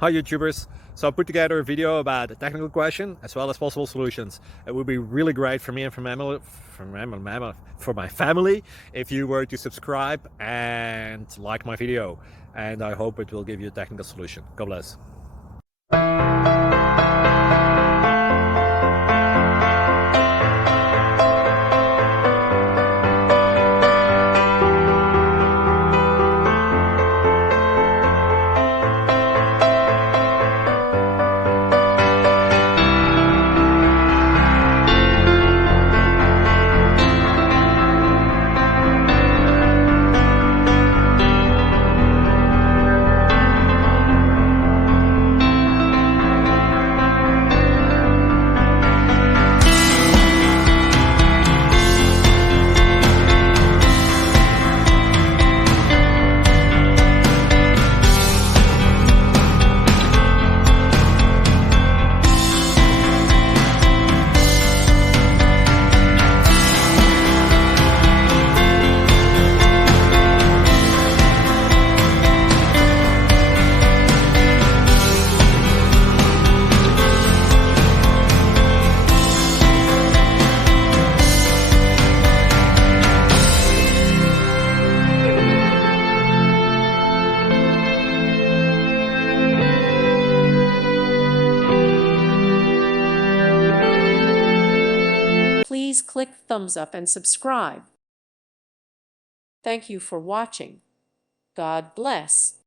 Hi YouTubers! So I put together a video about a technical question as well as possible solutions. It would be really great for me and for my family if you were to subscribe and like my video, and I hope it will give you a technical solution. God bless. Please click thumbs up and subscribe. Thank you for watching. God bless.